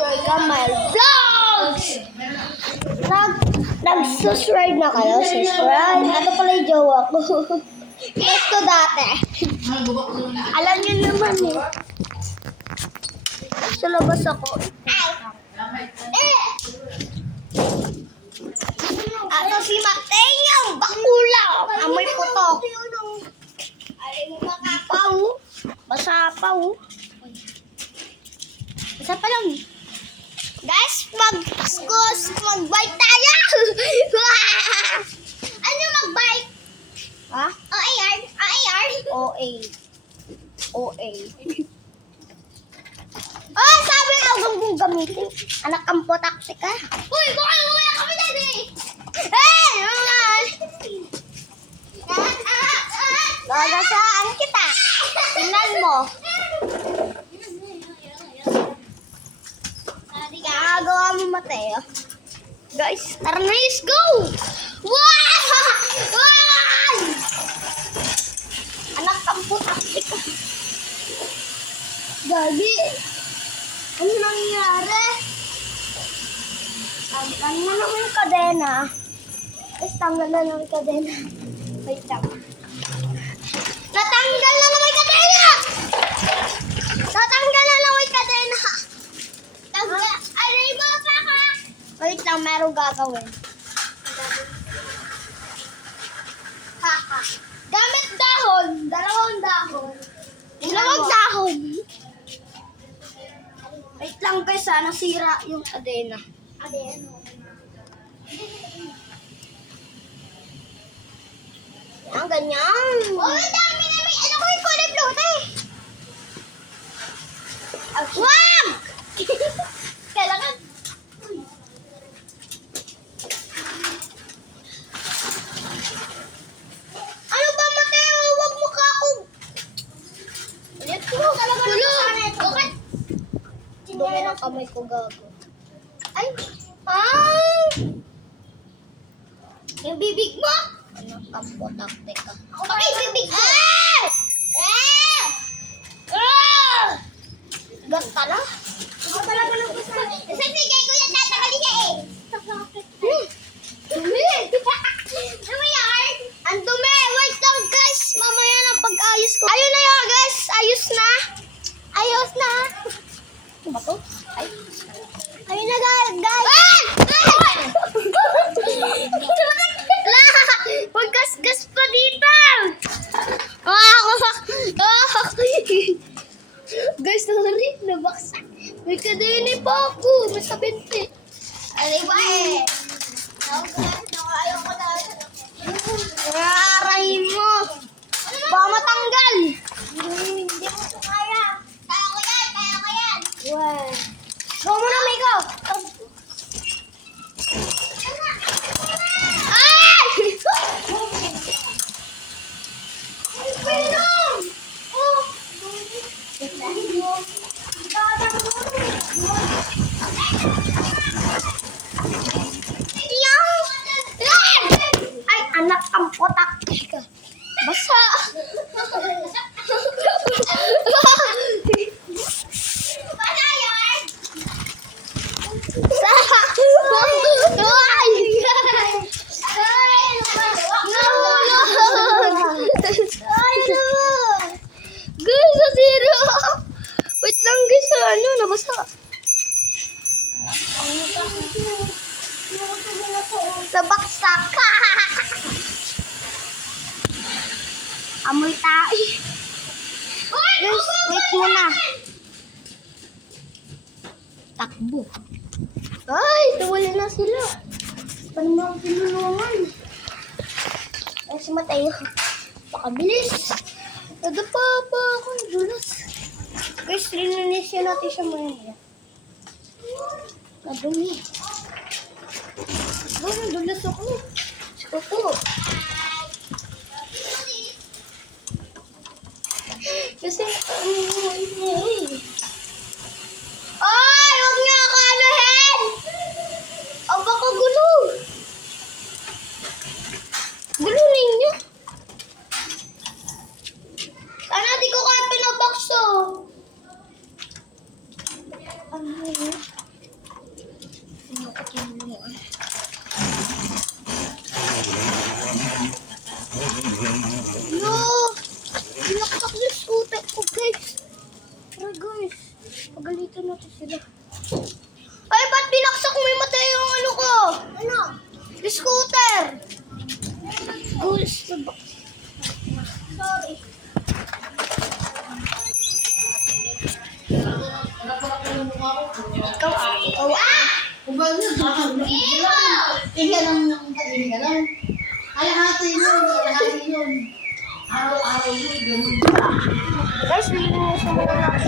Kamal Vlogs! Nag-subscribe na kayo? Subscribe. Ito pala yung jowa ko. Yes ko dati. Alam niyo naman eh. Sa labas ako. Ato si Mateo, bakula. Amoy putok. Alay mo makapaw. Basa pa oh. Basa pa lang. Guys, mag-bike tayo. Ano mag-bike? Ha? OAR? OAR? OA. OA. Oh, sabi na huwag mong gamitin. Anak ang potaksi ka. Uy, kuha kami dali. Hey! Gagasaan kita. Tingnan mo. Nakagawa mo, Mateo. Guys, tara na, let's go! Wow! Wow! Anak ang potaksi ka. Gabi. Ano nangyari? Tanggal na naman yung kadena. Guys, tanggal na naman yung kadena. Wait lang. Natanggal na naman yung kadena! Natanggal na naman yung kadena! Aray mo, kaka! Wait lang, merong gagawin. Kaka. Gamit dahon. Dalawang dahon. Dalawang dahon. Wait lang guys, nasira yung kadena. Ang ganyan. Oh, dami na may ano ko yung kulay blue eh. Wag! Kailangan. Ano ba, Mateo? Wag mo ka ako. Ulit mo. Okay. Dumi ng kamay ko, gago. Ay! Yung bibig mo? Ano ka po, takte ka? Okay, bibig mo! Gasta na? Ako talaga ng gusto. Sasigay ko yan, tatanggalin niya eh. Dumi! Dumi yan! Ang dumi! Wait lang guys! Mamaya ng pag-ayos ko. Ayun na yan guys! Ayos na! Ayos na! Ano ba to? Ay! Ayun na guys! Pagkasgas pa dito! Guys, nabaksak. May kadini pa ako. May 70. Alay ba eh? Ayaw ko na. Arahin mo. Baka matanggal. Hindi mo ito kaya. Kaya ko yan. Wow. Go mo na, Miko. Ay, anak ang potak. Basa. Guys, nasira. Wait lang guys, nabasa. Nabaksak. Amoy tayo. Guys, wait muna. Takbo. Ay, tuwali na sila. Paano mo ang pinulungan? Ay, si Mateo. Pakabilis. Nadapa pa ako yung dulas. Guys, lininisyan natin siya muna. Nadumi. Guys, nadulas ako. Sikoto. Kasi, ay, huwag niya ako anuhin! Ang baka gulo. Gulo ninyo. Sana di ko kaya pinabakso. Ano yun? sila. Ay, ba't binaksak mo yung matay yung ano ko? Ano? Scooter. Gusto ba? Sorry. Ikaw ah. Ikaw ah. Tingnan ng tingnan. Alahati yun. Araw-araw yun. Guys, nilinis mo na natin.